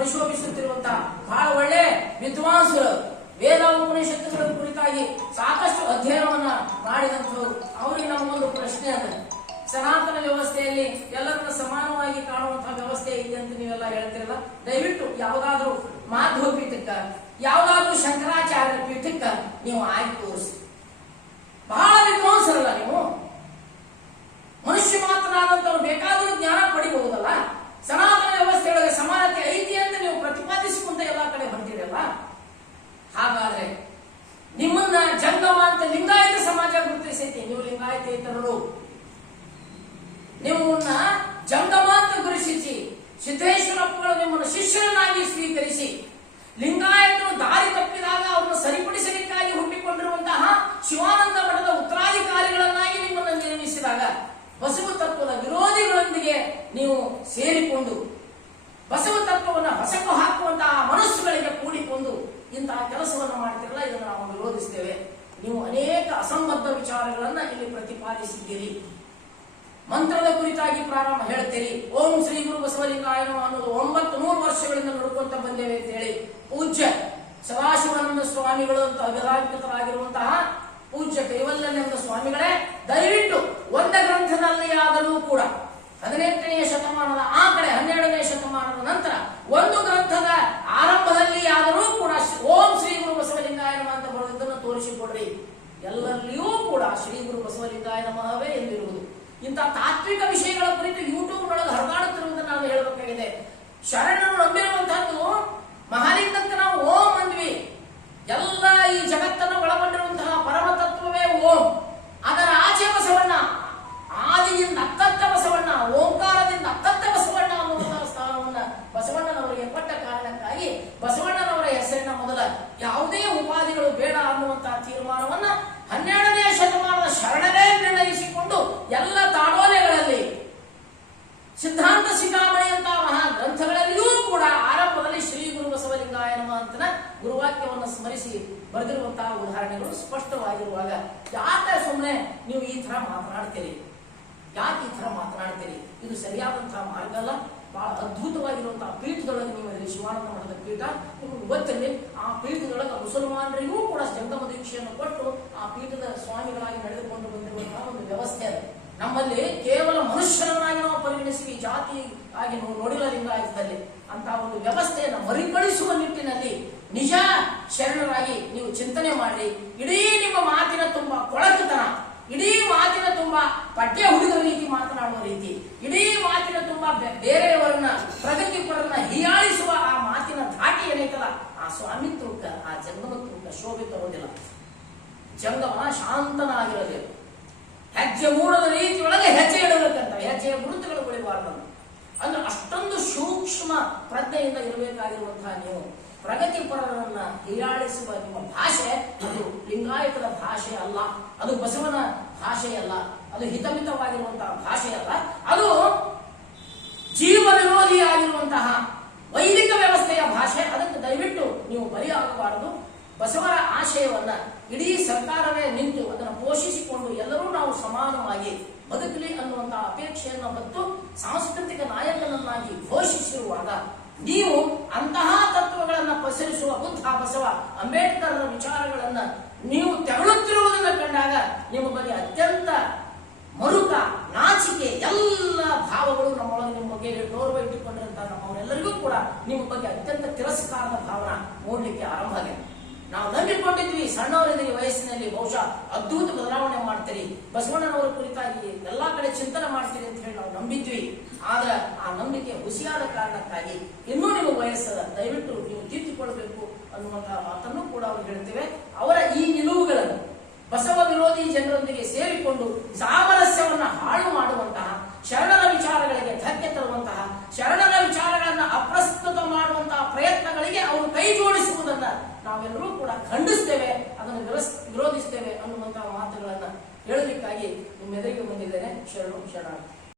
ಪರಿಶೋಧಿಸುತ್ತಿರುವಂತಹ ಬಹಳ ಒಳ್ಳೆ ವಿದ್ವಾಂಸರು, ವೇದ ಉಪನಿಷತ್ತುಗಳ ಕುರಿತಾಗಿ ಸಾಕಷ್ಟು ಅಧ್ಯಯನವನ್ನ ಮಾಡಿದಂಥವ್ರು. ಅವರಿಗೆ ನಮಗೊಂದು ಪ್ರಶ್ನೆ ಅದ, ಸನಾತನ ವ್ಯವಸ್ಥೆಯಲ್ಲಿ ಎಲ್ಲರನ್ನ ಸಮಾನವಾಗಿ ಕಾಣುವಂತಹ ವ್ಯವಸ್ಥೆ ಇದೆ ಅಂತ ನೀವೆಲ್ಲ ಹೇಳ್ತಿರಲ್ಲ, ದಯವಿಟ್ಟು ಯಾವುದಾದ್ರೂ ಮಾಧವ ಪೀಠಕ್ಕ, ಯಾವುದಾದ್ರೂ ಶಂಕರಾಚಾರ್ಯರ ಪೀಠಕ್ಕ ನೀವು ಆಯ್ಕೆ ತೋರಿಸಿ. ಬಹಳ ವಿದ್ವಾಂಸರಲ್ಲ ನೀವು, ಮನುಷ್ಯ ಮಾತನಾದಂತವ್ರು ಬೇಕಾದರೂ ಜ್ಞಾನ ಪಡಿಬಹುದಲ್ಲ. ಸನಾತನ ವ್ಯವಸ್ಥೆಯೊಳಗೆ ಸಮಾನತೆ ಐತಿ ಅಂತ ನೀವು ಪ್ರತಿಪಾದಿಸಿಕೊಂಡ ಎಲ್ಲಾ ಕಡೆ ಹೊಂದಿರಲ್ಲ. ಹಾಗಾದ್ರೆ ನಿಮ್ಮನ್ನ ಜಂಗಮ ಅಂತ ಲಿಂಗಾಯತ ಸಮಾಜ ಗುರುತಿಸೈತಿ. ನೀವು ಲಿಂಗಾಯತೇತರರು, ನಿಮ್ಮನ್ನ ಜಂಗಮ ಅಂತ ಗುರುತಿಸಿ ಸಿದ್ದೇಶ್ವರಪ್ಪಗಳು ನಿಮ್ಮನ್ನು ಶಿಷ್ಯರನ್ನಾಗಿ ಸ್ವೀಕರಿಸಿ, ಲಿಂಗಾಯತರು ದಾರಿ ತಪ್ಪಿದಾಗ ಅವರನ್ನು ಸರಿಪಡಿಸಲಿಕ್ಕಾಗಿ ಹುಟ್ಟಿಕೊಂಡಿರುವಂತಹ ಶಿವಾನಂದ ಮಠದ ಉತ್ತರಾಧಿಕಾರಿಗಳನ್ನಾಗಿ ನಿಮ್ಮನ್ನು ನೇಮಿಸಿದಾಗ ಬಸವ ತತ್ವದ ವಿರೋಧಿಗಳೊಂದಿಗೆ ನೀವು ಸೇರಿಕೊಂಡು ಬಸವ ತತ್ವವನ್ನು ಹೊಸಕು ಹಾಕುವಂತಹ ಮನಸ್ಸುಗಳಿಗೆ ಕೂಡಿಕೊಂಡು ಇಂತಹ ಕೆಲಸವನ್ನು ಮಾಡ್ತಿರಲ್ಲ, ಇದನ್ನು ನಾವು ವಿರೋಧಿಸ್ತೇವೆ. ನೀವು ಅನೇಕ ಅಸಂಬದ್ಧ ವಿಚಾರಗಳನ್ನ ಇಲ್ಲಿ ಪ್ರತಿಪಾದಿಸಿದ್ದೀರಿ. ಮಂತ್ರದ ಕುರಿತಾಗಿ ಪ್ರಾರಂಭ ಹೇಳ್ತೀರಿ, ಓಂ ಶ್ರೀ ಗುರು ಬಸವಲಿಂಗಾಯ ನಮಃ ಅನ್ನೋದು 900 ವರ್ಷಗಳಿಂದ ನೋಡ್ಕೊಂತ ಬಂದೇವೆ ಅಂತ ಹೇಳಿ ಪೂಜ್ಯ ಸದಾಶಿವಾನಂದ ಸ್ವಾಮಿಗಳು ಅಂತ ಅಭಿಲಾಪಿತರಾಗಿರುವಂತಹ ಪೂಜ್ಯ ಕೈವಲ್ಯಾನಂದ ಸ್ವಾಮಿಗಳೇ, ದಯವಿಟ್ಟು ಒಂದ ಗ್ರಂಥದಲ್ಲಿ ಆದರೂ ಕೂಡ 18ನೇ ಶತಮಾನದ ಆ ಕಡೆ 12ನೇ ಶತಮಾನದ ನಂತರ ಒಂದು ಗ್ರಂಥದ ಆರಂಭದಲ್ಲಿ ಆದರೂ ಕೂಡ ಓಂ ಶ್ರೀ ಗುರು ಬಸವಲಿಂಗಾಯ ನಮಃ ಅಂತ ಬರೆದಿದ್ದನ್ನು ತೋರಿಸಿಕೊಡ್ರಿ. ಎಲ್ಲರಲ್ಲಿಯೂ ಕೂಡ ಶ್ರೀ ಗುರು ಬಸವಲಿಂಗಾಯ ನಮಃವೇ ಎಂದಿರುವುದು. ಇಂತಹ ತಾತ್ವಿಕ ವಿಷಯಗಳ ಕುರಿತು ಯೂಟ್ಯೂಬ್ ನೊಳಗೆ ಹರಿದಾಡುತ್ತಿರುವುದನ್ನು ನಾನು ಹೇಳಬೇಕಾಗಿದೆ. ಶರಣರು ನಂಬಿರುವಂತಹದ್ದು ಮಹಾಲಿಂಗಕ್ಕೆ ನಾವು ಓಂ ಅಂದ್ವಿ. ಎಲ್ಲ ಈ ಜಗತ್ತನ್ನು ಒಳಗೊಂಡಿರುವಂತಹ ಪರಮ ತತ್ವವೇ ಓಂ. ಅದರ ಆಚೆ ಬಸವಣ್ಣ, ಆದಿಯಿಂದ ಅಕ್ಕತ್ತ ಬಸವಣ್ಣ, ಓಂಕಾರದಿಂದ ಅಕ್ಕತ್ತ ಬಸವಣ್ಣ ಅನ್ನುವಂತಹ ಸ್ಥಾನವನ್ನ ಬಸವಣ್ಣನವರಿಗೆ ಕೊಟ್ಟ ಕಾರಣಕ್ಕಾಗಿ ಬಸವಣ್ಣನವರ ಹೆಸರಿನ ಮೊದಲ ಯಾವುದೇ ಉಪಾಧಿಗಳು ಬೇಡ ಅನ್ನುವಂತಹ ತೀರ್ಮಾನವನ್ನ 12ನೇ ಶತಮಾನದ ಶರಣರೇ ನಿರ್ಣಯಿಸಿಕೊಂಡು ಎಲ್ಲ ತಾಡೋಲೆಗಳಲ್ಲಿ ಸಿದ್ಧಾಂತ ಶಿಖಾಮಣಿಯಂತಹ ಮಹಾ ಗ್ರಂಥಗಳಲ್ಲಿಯೂ ಕೂಡ ಆರಂಭದಲ್ಲಿ ಶ್ರೀ ಗುರು ಬಸವಲಿಂಗಾಯ ನಮಃ ಅಂತ ಗುರುವಾಕ್ಯವನ್ನು ಸ್ಮರಿಸಿ ಬರೆದಿರುವಂತಹ ಉದಾಹರಣೆಗಳು ಸ್ಪಷ್ಟವಾಗಿರುವಾಗ ಯಾಕೆ ಸುಮ್ಮನೆ ನೀವು ಈ ತರ ಮಾತನಾಡ್ತೀರಿ? ಯಾಕೆ ಈ ತರ ಮಾತನಾಡ್ತೀರಿ? ಇದು ಸರಿಯಾದಂತಹ ಮಾರ್ಗ ಅಲ್ಲ. ಬಹಳ ಅದ್ಭುತವಾಗಿರುವಂತಹ ಪೀಠದೊಳಗೆ ನೀವು ಶಿವಾನಂದ ಮಠದ ಪೀಠ ನಿಮಗೆ ಗೊತ್ತಿರಲಿ. ಆ ಪೀಠದೊಳಗೆ ಮುಸಲ್ಮಾನರಿಗೂ ಕೂಡ ಜಂಗಮ ದೀಕ್ಷೆಯನ್ನು ಕೊಟ್ಟು ಆ ಪೀಠದ ಸ್ವಾಮಿಗಳಾಗಿ ನಡೆದುಕೊಂಡು ಬಂದಿರುವಂತಹ ಒಂದು ವ್ಯವಸ್ಥೆ ಇದೆ. ನಮ್ಮಲ್ಲಿ ಕೇವಲ ಮನುಷ್ಯರನ್ನಾಗಿ ನಾವು ಪರಿಗಣಿಸಿ ಜಾತಿ ಆಗಿ ನೋಡಿಲ್ಲ ಲಿಂಗಾಯತದಲ್ಲಿ. ಅಂತಹ ಒಂದು ವ್ಯವಸ್ಥೆಯನ್ನು ಮರುಕಳಿಸುವ ನಿಟ್ಟಿನಲ್ಲಿ ನಿಜ ಶರಣರಾಗಿ ನೀವು ಚಿಂತನೆ ಮಾಡಿ. ಇಡೀ ನಿಮ್ಮ ಮಾತಿನ ತುಂಬಾ ಕೊಳಕುತನ, ಇಡೀ ಮಾತಿನ ತುಂಬಾ ಪಠ್ಯ ಹುಡುಗರ ರೀತಿ ಮಾತನಾಡುವ ರೀತಿ, ಇಡೀ ಮಾತಿನ ತುಂಬಾ ಬೇರೆಯವರನ್ನ ಪ್ರಗತಿಪರನ್ನ ಹೀಯಾಳಿಸುವ ಆ ಮಾತಿನ ಧಾಟಿ ಏನೈತಲ್ಲ, ಆ ಸ್ವಾಮಿತ್ವಕ್ಕ, ಆ ಜಂಗಮತ್ವಕ್ಕ ಶೋಭೆ ತರೋದಿಲ್ಲ. ಜಂಗಮ ಶಾಂತನಾಗಿರಬೇಕು. ಹೆಜ್ಜೆ ಮೂಡದ ರೀತಿಯೊಳಗೆ ಹೆಜ್ಜೆ ಇಡಬೇಕಂತ, ಹೆಜ್ಜೆಯ ಗುರುತುಗಳು ಬೆಳಿಬಾರ್ದಂತ. ಅಂದ್ರೆ ಅಷ್ಟೊಂದು ಸೂಕ್ಷ್ಮ ಪ್ರಜ್ಞೆಯಿಂದ ಇರಬೇಕಾಗಿರುವಂತಹ ನೀವು ಪ್ರಗತಿಪರರನ್ನ ಹೀಯಾಳಿಸುವ ನಿಮ್ಮ ಭಾಷೆ ಅದು ಲಿಂಗಾಯತದ ಭಾಷೆ ಅಲ್ಲ, ಅದು ಬಸವನ ಭಾಷೆಯಲ್ಲ, ಅದು ಹಿತಮಿತವಾಗಿರುವಂತಹ ಭಾಷೆಯಲ್ಲ, ಅದು ಜೀವ ವಿರೋಧಿಯಾಗಿರುವಂತಹ ವೈದಿಕ ವ್ಯವಸ್ಥೆಯ ಭಾಷೆ. ಅದಕ್ಕೆ ದಯವಿಟ್ಟು ನೀವು ಬಲಿಯಾಗಬಾರದು. ಬಸವರ ಆಶಯವನ್ನ ಇಡೀ ಸರ್ಕಾರವೇ ನಿಂತು ಅದನ್ನು ಪೋಷಿಸಿಕೊಂಡು ಎಲ್ಲರೂ ನಾವು ಸಮಾನವಾಗಿ ಬದುಕಲಿ ಅನ್ನುವಂತಹ ಅಪೇಕ್ಷೆಯನ್ನು ಹೊತ್ತು ಸಾಂಸ್ಕೃತಿಕ ನಾಯಕನನ್ನಾಗಿ ಘೋಷಿಸಿರುವಾಗ ನೀವು ಅಂತಹ ತತ್ವಗಳನ್ನು ಪಸರಿಸುವ ಬುದ್ಧ, ಬಸವ, ಅಂಬೇಡ್ಕರ್ ವಿಚಾರಗಳನ್ನ ನೀವು ತೆರಳುತ್ತಿರುವುದನ್ನು ಕಂಡಾಗ ನಿಮ್ಮ ಬಗ್ಗೆ ಅತ್ಯಂತ ಮರುಕ, ನಾಚಿಕೆ, ಎಲ್ಲ ಭಾವಗಳು ನಮ್ಮೊಳಗೆ ನಿಮ್ಮ ಬಗ್ಗೆ ಗೌರವ ಇಟ್ಟುಕೊಂಡಿರುವಂತಹ ನಮ್ಮವರೆಲ್ಲರಿಗೂ ಕೂಡ ನಿಮ್ಮ ಬಗ್ಗೆ ಅತ್ಯಂತ ತಿರಸ್ಕಾರದ ಭಾವನ ಮೂಡಲಿಕ್ಕೆ ಆರಂಭ ಆಗಿದೆ. ನಾವು ನಂಬಿಕೊಂಡಿದ್ವಿ ಸಣ್ಣವರಿದ್ದೀರಿ ವಯಸ್ಸಿನಲ್ಲಿ ಬಹುಶಃ ಅದ್ಭುತ ಬದಲಾವಣೆ ಮಾಡ್ತೀರಿ, ಬಸವಣ್ಣನವರ ಕುರಿತಾಗಿ ಎಲ್ಲಾ ಕಡೆ ಚಿಂತನೆ ಮಾಡ್ತೀರಿ ಅಂತ ಹೇಳಿ ನಾವು ನಂಬಿದ್ವಿ. ಆದ್ರೆ ಆ ನಂಬಿಕೆ ಹುಸಿಯಾದ ಕಾರಣಕ್ಕಾಗಿ ಇನ್ನೂ ನಿಮ್ಮ ವಯಸ್ಸದ, ದಯವಿಟ್ಟು ನೀವು ತಿದ್ದಿಕೊಳ್ಬೇಕು ಅನ್ನುವಂತಹ ಮಾತನ್ನು ಕೂಡ ಅವರು ಹೇಳ್ತೇವೆ. ಅವರ ಈ ನಿಲುವುಗಳನ್ನು ಬಸವ ವಿರೋಧಿ ಜನರೊಂದಿಗೆ ಸೇರಿಕೊಂಡು ಸಾಮರಸ್ಯವನ್ನ ಹಾಳು ಮಾಡುವಂತಹ, ಶರಣರ ವಿಚಾರಗಳಿಗೆ ಧಕ್ಕೆ ತರುವಂತಹ, ಶರಣರ ವಿಚಾರಗಳನ್ನ ಅಪ್ರಸ್ತುತ ಮಾಡುವಂತಹ ಪ್ರಯತ್ನಗಳಿಗೆ ಅವರು ಕೈ ಜೋಡಿಸುವುದನ್ನ ನಾವೆಲ್ಲರೂ ಕೂಡ ಖಂಡಿಸ್ತೇವೆ, ಅದನ್ನು ವಿರೋಧಿಸ್ತೇವೆ ಅನ್ನುವಂತಹ ಮಾತುಗಳನ್ನ ಹೇಳಲಿಕ್ಕಾಗಿ ನಿಮ್ಮೆದುರಿಗೆ ಬಂದಿದ್ದೇನೆ. ಶರಣು ಶರಣ.